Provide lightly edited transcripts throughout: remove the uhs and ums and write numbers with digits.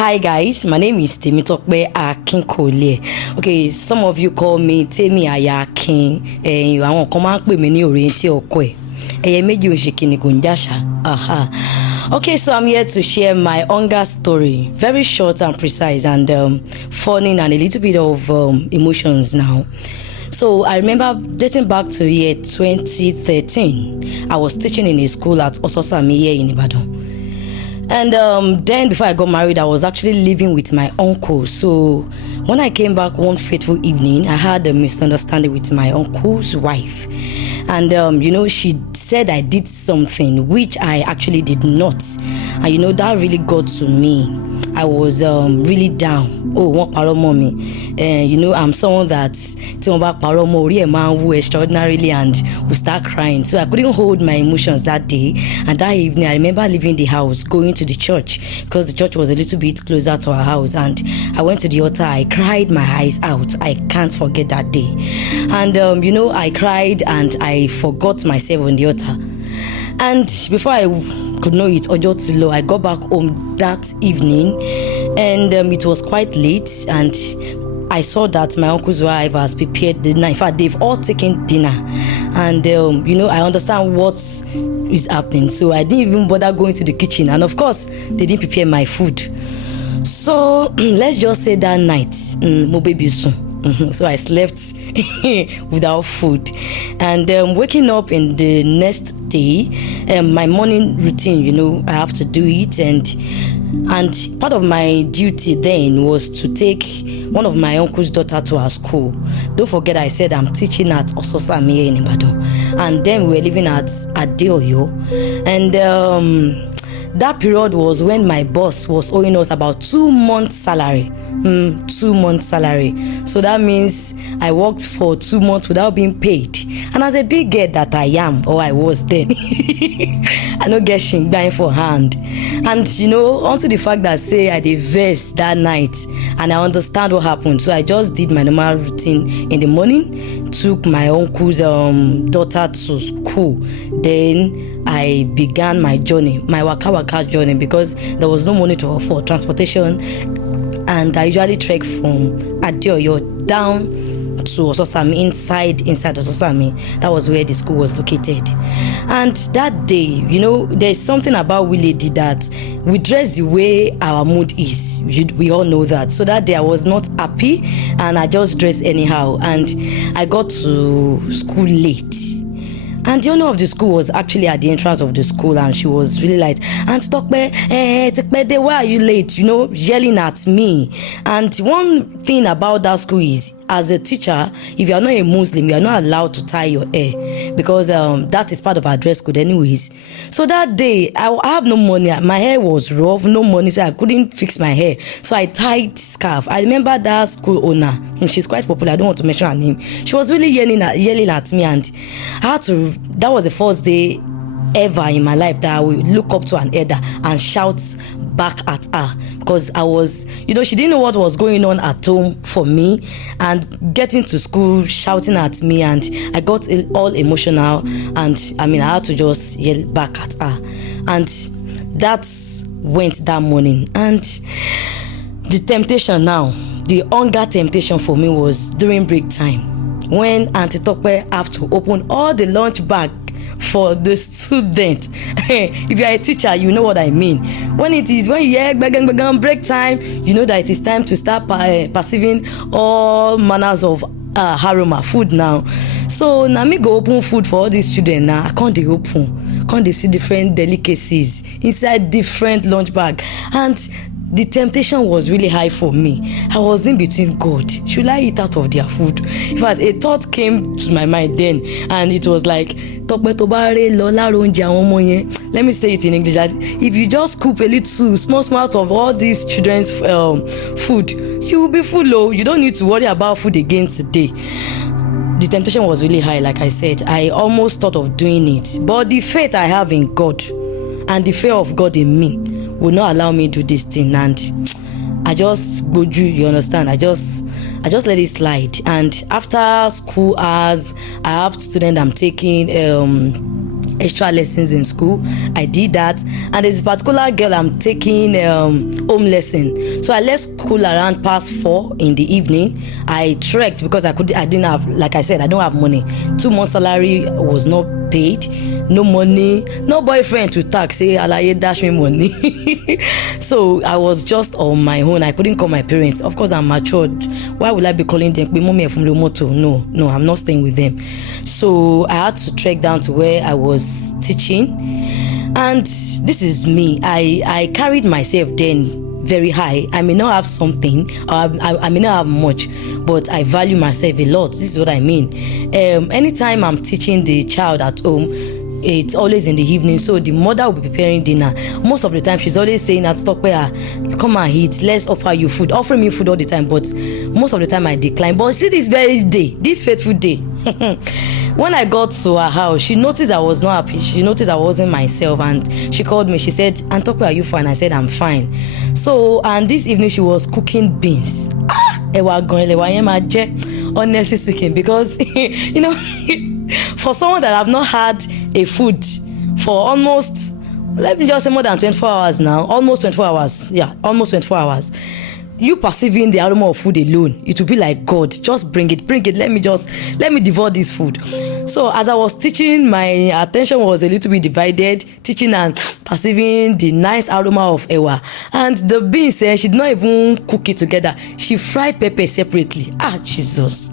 Hi guys, my name is Temitope Akinkuolie. Okay, some of you call me Temi Ayakin. Àwọn kan máa ń pè mí ní Oriente Okwe. Méjì ò ṣe kíni kò ń dáṣà. Okay, so I'm here to share my hunger story. Very short and precise and funny and a little bit of emotions now. So I remember dating back to year 2013. I was teaching in a school at Ososami here in Ibadan. And then before I got married, I was actually living with my uncle. So when I came back one fateful evening, I had a misunderstanding with my uncle's wife. And, she said I did something which I actually did not. And, that really got to me. I was really down. Oh, one paro mommy. I'm someone that extraordinarily and would start crying. So I couldn't hold my emotions that day. And that evening, I remember leaving the house, going to the church because the church was a little bit closer to our house. And I went to the altar. I cried my eyes out. I can't forget that day. And, I cried and I forgot myself on the altar. And before I could know it, Ojo Tilo, I got back home that evening and it was quite late and I saw that my uncle's wife has prepared dinner. In fact, they've all taken dinner and I understand what is happening, so I didn't even bother going to the kitchen, and of course they didn't prepare my food. So let's just say that night mo baby soon. So I slept without food, and waking up in the next day, my morning routine, I have to do it, and part of my duty then was to take one of my uncle's daughter to her school. Don't forget I said I'm teaching at Ososami in Ibadan, and then we were living at Adeoyo, and that period was when my boss was owing us about 2 months salary. 2 months salary. So that means I worked for 2 months without being paid. And as a big girl that I am, or I was then, I no get shingbai for hand. And onto the fact that say I did verse that night and I understand what happened. So I just did my normal routine in the morning, took my uncle's daughter to school. Then I began my journey, my waka journey, because there was no money for transportation, and I usually trek from Adeoyo down to Ososami, inside Ososami. That was where the school was located. And that day, there's something about we lady that we dress the way our mood is. We all know that. So that day I was not happy and I just dressed anyhow, and I got to school late. And the owner of the school was actually at the entrance of the school, and she was really like, "Aunt Tokpe, why are you late?" Yelling at me. And one thing about that school is, as a teacher, if you are not a Muslim, you are not allowed to tie your hair, because that is part of our dress code anyways. So that day, I have no money. My hair was rough, no money, so I couldn't fix my hair. So I tied scarf. I remember that school owner, and she's quite popular. I don't want to mention her name. She was really yelling at me, and that was the first day ever in my life that I will look up to an elder and shout back at her, because I was, she didn't know what was going on at home for me, and getting to school shouting at me, and I got all emotional, and I had to just yell back at her. And that went that morning. And the temptation now, the hunger temptation for me was during break time, when Auntie Tope have to open all the lunch bag for the student. If you are a teacher, you know what I mean. When you hear break time, you know that it is time to start perceiving all manners of aroma food now. So now me go open food for all these children now. I can't they see different delicacies inside different lunch bag, and the temptation was really high for me. I was in between, God, should I eat out of their food? In fact, a thought came to my mind then, and it was like, let me say it in English, that if you just scoop a little small out of all these children's food, you will be full. You don't need to worry about food again today. The temptation was really high, like I said. I almost thought of doing it, but the faith I have in God and the fear of God in me will not allow me to do this thing, and I just you understand, I just let it slide. And after school hours, I have students I'm taking extra lessons in school. I did that, and there's a particular girl I'm taking home lesson. So I left school around past 4 in the evening. I trekked because I didn't have, like I said, I don't have money. 2 months salary was not paid, no money, no boyfriend to tag, say alaye dash me money. So I was just on my own. I couldn't call my parents. Of course, I'm matured. Why would I be calling them? Mommy from Lomoto? No, I'm not staying with them. So I had to trek down to where I was teaching, and this is me. I carried myself then very high. I may not have something, or I may not have much, but I value myself a lot. This is what I mean. Anytime I'm teaching the child at home, it's always in the evening, so the mother will be preparing dinner. Most of the time she's always saying at stop where, come and eat, let's offer you food, offering me food all the time, but most of the time I decline. But see, this very day, this fateful day, when I got to her house, she noticed I was not happy. She noticed I wasn't myself, and she called me. She said, Antokwe, are you fine? I said, I'm fine. So, and this evening she was cooking beans. Honestly speaking, because you know, for someone that have not had a food for almost, let me just say, more than 24 hours now, almost 24 hours, almost 24 hours, you perceiving the aroma of food alone, it will be like, God, just bring it, let me devour this food. So as I was teaching, my attention was a little bit divided, teaching and perceiving the nice aroma of ewa, and the beans, she did not even cook it together. She fried pepper separately. Jesus.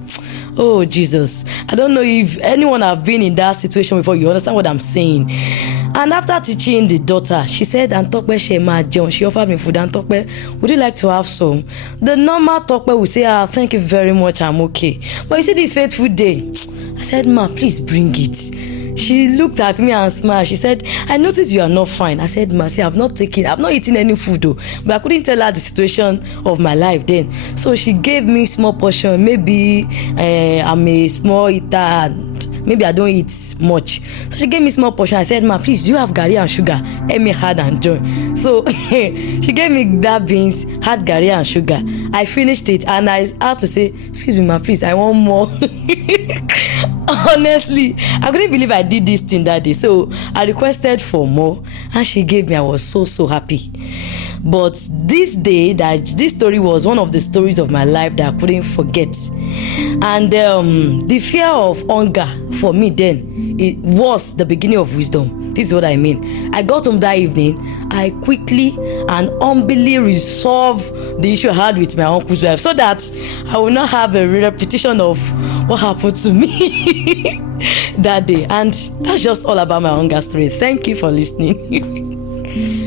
Oh, Jesus. I don't know if anyone have been in that situation before. You understand what I'm saying? And after teaching the daughter, she said, Antokwe Shema John, she offered me food. Antokwe, would you like to have some? The normal Tokwe will say, thank you very much, I'm okay. But you see this fateful day, I said, Ma, please bring it. She looked at me and smiled. She said, I noticed you are not fine. I said, Ma, see, I've not eaten any food though. But I couldn't tell her the situation of my life then. So she gave me small portion. Maybe I'm a small eater and maybe I don't eat much. So she gave me small portion. I said, Ma, please, do you have garri and sugar? Let me add and join. So she gave me that beans, had garri and sugar. I finished it and I had to say, excuse me, Ma, please, I want more. Honestly, I couldn't believe I did this thing that day. So I requested for more and she gave me. I was so happy. But this day, this story was one of the stories of my life that I couldn't forget. And the fear of hunger for me then, it was the beginning of wisdom. This is what I mean. I got home that evening. I quickly and humbly resolved the issue I had with my uncle's wife, so that I will not have a repetition of what happened to me that day. And that's just all about my hunger story. Thank you for listening.